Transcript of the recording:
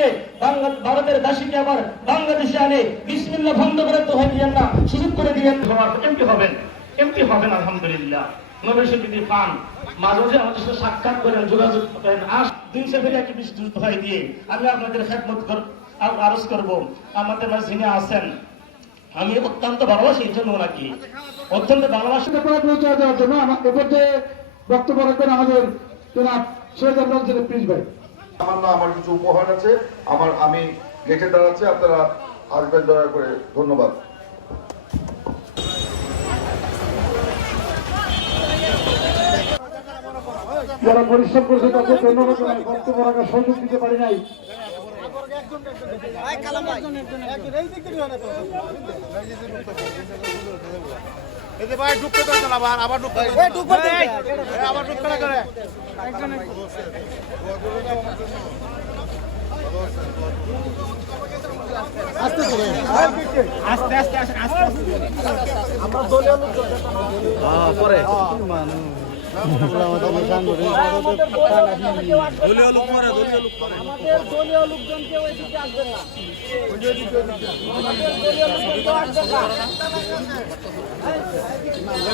দিয়ে ভারতের দাসীকে আবার বাংলাদেশে আনে। বিসমিল্লাহ বন্ধ করে তো হয় দিয়েন না সুযোগ করে দিয়েন। এমপি হবেন এমপি হবেন আলহামদুলিল্লাহ। নবীর স্বীকৃতি পান মাঝে মাঝে আমাদের সাথে সাক্ষাৎ করেন যোগাযোগ করেন আস দিন সেফের একটি বিস্তৃত হয় দিয়ে আমি আপনাদের খেদমত আরজ করব। আমাদের মাঝে যিনি আছেন আমি অত্যন্ত ভালোবাসি এই জন্য ওনাকে। অত্যন্ত ভালোবাসি। ধন্যবাদ পরিচয় দেওয়ার জন্য আমার এ পর্যায়ে বক্তব্য রাখবেন আমাদের জনাব সৈয়দ আব্দুল প্রিন্স ভাই আমার না আমার কিছু উপহার আছে আমার আমি গেটে দাঁড়াচ্ছি আপনারা আসবেন দয়া করে ধন্যবাদ। যারা পরিশ্রম করেছে তাদের ধন্যবাদ জানাই বক্তব্য রাখার সুযোগ দিতে পারি নাই। এতে ভাই ঢুকতে তো না আবার আবার ঢুকতে আবার। ঢুকতে না করে আস্তে আস্তে আস্তে আস্তে আমরা দলীয় লোক পরে। দলীয় লোক পরে দলীয় লোক পরে। আমাদের দলীয় লোকজন কেউ এদিকে আসবেন না। আমাদের দলীয় লোকজন আসবেন না।